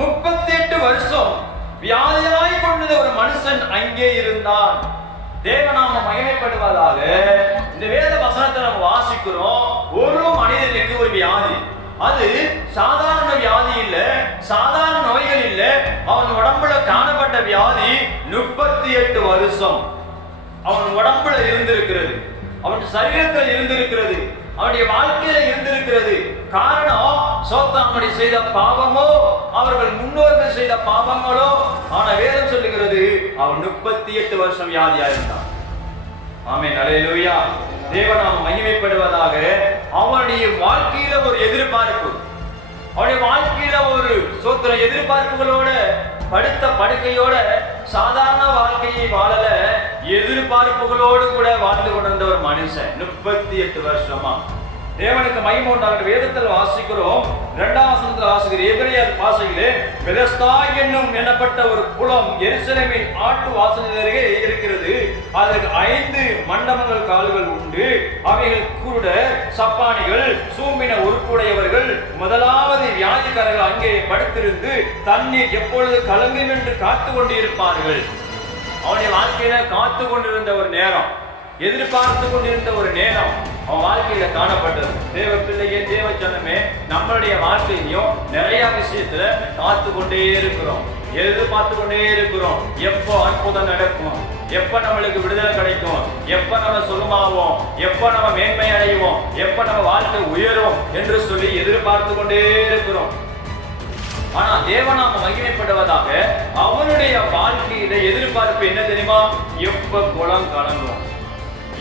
38 வருஷம் வியாதியாய் கொண்ட ஒரு மனுஷன் அங்கே இருந்தான். தேவநாம மகிமைப்படுவதாக. இந்த வேத வசனத்தை நம்ம வாசிக்கிறோம். ஒரு மனிதனுக்கு ஒரு வியாதி, அது சாதாரண வியாதி இல்ல, சாதாரண நோய்கள் இல்ல. அவன் உடம்புல காணப்பட்ட வியாதி 38 வருஷம் அவன் உடம்புல இருந்திருக்கிறது, அவன் சரீரத்தில் இருந்திருக்கிறது, அவனுடைய வாழ்க்கையில இருந்திருக்கிறது. காரணம் சோத்தாமடி செய்த பாவமோ, அவர்கள் முன்னோர்கள் செய்த பாவங்களோ. ஆனா வேதம் சொல்லுகிறது அவன் 38 வருஷம் வியாதியா இருந்தான். ஆமென், அல்லேலூயா. தேவநாமம் மகிமைப்படுவதாக. அவனுடைய வாழ்க்கையில ஒரு எதிர்பார்ப்பு, அவனுடைய வாழ்க்கையில ஒரு சோத்திர எதிர்பார்ப்புகளோட, படுத்த படுக்கையோட சாதாரண வாழ்க்கையை வாழல, எதிர்பார்ப்புகளோடு கூட வாழ்ந்து கொண்டிருந்த ஒரு மனுஷன் 38 வருஷமா. தேவனுக்கு மகிமை உண்டாகட்டும். வேதத்தில் வாசிக்கிறோம், 2ஆம் வசனத்தில் வாசிக்கிறோம். எபிரேயர் பாஷையிலே பெதஸ்தா என்னும் எனப்பட்ட ஒரு குளம் எருசலேமின் ஆட்டு வாசலில் அருகே இருக்கிறது. அதற்கு 5 மண்டபங்கள் கால்கள் உண்டு. அவைகள் குருடர், சப்பானிகள், சூம்பின உறுப்புடையவர்கள் முதலாவது வியாதிக்காரர்கள் அங்கே படுத்திருந்து தண்ணீர் எப்பொழுது கலங்கும் என்று காத்து கொண்டு இருப்பார்கள். அவனுடைய வாழ்க்கையில காத்து கொண்டிருந்த ஒரு நேரம், எதிர்பார்த்து கொண்டிருந்த ஒரு நேரம் அவன் வாழ்க்கையில காணப்பட்டது. தேவ பிள்ளையே, தேவ ஜனமே, நம்மளுடைய வாழ்க்கையிலையும் நிறைய விஷயத்துல காத்து கொண்டே இருக்கிறோம், எதிர்பார்த்து கொண்டே இருக்கிறோம். எப்போ அற்புதம் நடக்கும், எப்ப நம்மளுக்கு விடுதலை கிடைக்கும், எப்ப நம்ம சுகமாவோம், எப்ப நம்ம மேன்மை அடைவோம், எப்ப நம்ம வாழ்க்கை உயரும் என்று சொல்லி எதிர்பார்த்து கொண்டே இருக்கிறோம். ஆனா தேவநாம மகிமைப்படுவதாக. அவனுடைய வாழ்க்கையில எதிர்பார்ப்பு என்ன தெரியுமா? எப்ப குளம் கலங்கும்,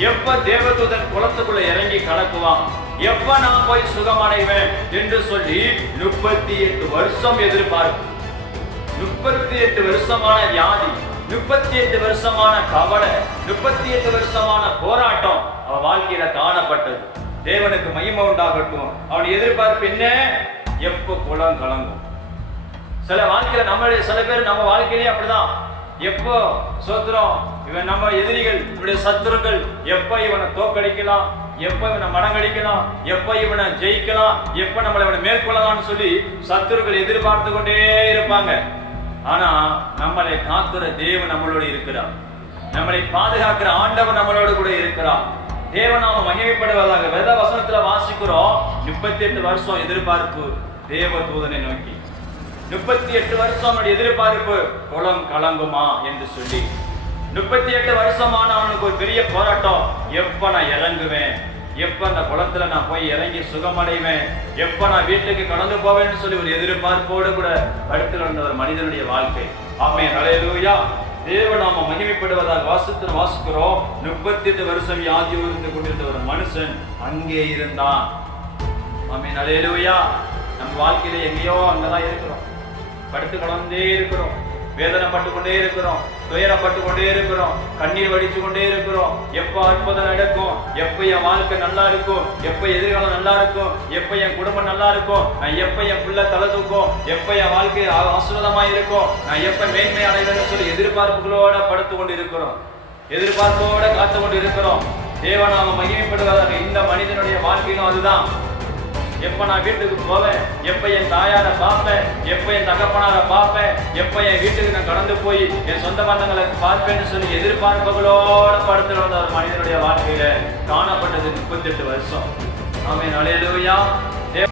எப்ப தேவதூதன் குளத்துக்குள்ள இறங்கி கலக்குவான், எப்ப நான் போய் சுகமடைவேன் என்று சொல்லி 38 வருஷம் எதிர்பார்ப்பு. 38 வருஷமான வியாதி, 38 வருஷமான கவலை, 38 வருஷமான போராட்டம் அவன் வாழ்க்கையில காணப்பட்டது. தேவனுக்கு மகிமை உண்டாகட்டும். அவன் எதிர்பார்ப்பு என்ன? எப்ப குளம் கலங்கும். சில வாழ்க்கையில நம்மளுடைய சில பேர் நம்ம வாழ்க்கையிலேயே அப்படிதான். எப்போ சோத்திரம், இவன் நம்ம எதிரிகள், இவனுடைய சத்துருக்கள், எப்ப இவனை தோக்கடிக்கலாம், எப்ப இவனை மடங்கடிக்கலாம், எப்ப இவனை ஜெயிக்கலாம், எப்ப நம்மளை இவனை மேற்கொள்ளலாம்னு சொல்லி சத்துருக்கள் எதிர்பார்த்து கொண்டே இருப்பாங்க. ஆனா நம்மளை காக்கிற தேவன் நம்மளோடு இருக்கிறார், நம்மளை பாதுகாக்கிற ஆண்டவர் நம்மளோடு கூட இருக்கிறார். தேவநாம மகிமைப்படுவதாக. வேத வசனத்துல வாசிக்கிறோம், 38 வருஷம் எதிர்பார்ப்பு தேவ தூதனை நோக்கி. 38 வருஷம் எதிர்பார்ப்பு குளம் கலங்குமா என்று சொல்லி. 38 வருஷமான அவனுக்கு ஒரு பெரிய போராட்டம். எப்ப நான் இறங்குவேன், எப்ப அந்த குளத்துல நான் போய் இறங்கி சுகமடைவேன், எப்ப நான் வீட்டுக்கு கடந்து போவேன்னு சொல்லி ஒரு எதிர்பார்ப்போடு கூட படுத்து கிடந்த ஒரு மனிதனுடைய வாழ்க்கை. ஆமென், அல்லேலூயா. தேவநாம மகிமைப்படுவதாக. வாசிக்கிறோம், 38 வருஷம் வியாதியோடு இருந்து கொண்டிருந்த ஒரு மனுஷன் அங்கே இருந்தான். ஆமென், அல்லேலூயா. நம்ம வாழ்க்கையில எங்கேயோ அங்கதான் இருக்கிறோம், படுத்து கடந்தே இருக்கிறோம், வேதனைப்பட்டு கொண்டே இருக்கிறோம், துயரப்பட்டு கொண்டே இருக்கிறோம், கண்ணீர் வடிச்சு கொண்டே இருக்கிறோம். எப்ப அற்புதம் நடக்கும், எப்ப என் வாழ்க்கை நல்லா இருக்கும், எப்ப எதிர்காலம் நல்லா இருக்கும், எப்ப என் குடும்பம் நல்லா இருக்கும், நான் எப்ப என் பிள்ளை தலை தூக்கும், எப்ப என் வாழ்க்கை ஆசீர்வாதமா இருக்கும், நான் எப்ப மேன்மை அடைவேன்னு சொல்லி எதிர்பார்ப்புகளோட படுத்து கொண்டு இருக்கிறோம், எதிர்பார்ப்போட காத்து கொண்டு இருக்கிறோம். தேவநாம மகிமைப்படுவதாக. இந்த மனிதனுடைய வாழ்க்கையிலும் அதுதான். எப்ப நான் வீட்டுக்கு போவேன், எப்ப என் தாயாரை பார்ப்பேன், எப்ப என் தகப்பனாரை பார்ப்பேன், எப்ப என் வீட்டுக்கு நான் கடந்து போய் என் சொந்த பந்தங்களை பார்ப்பேன்னு சொல்லி எதிர்பார்ப்புகளோட படுத்து கிடந்த ஒரு மனிதனுடைய வாழ்க்கையில காணப்பட்டது 38 வருஷம். ஆமென், அல்லேலூயா.